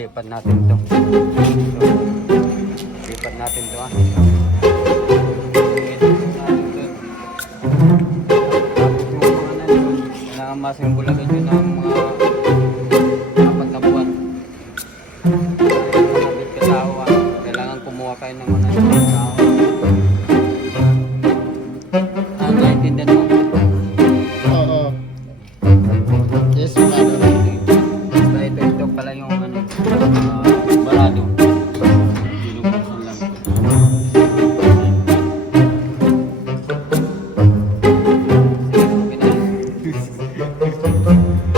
Lilipat natin to. Lipat natin to ah. Tapos yung mga nandun, nakamas yung bulagan yun ng mga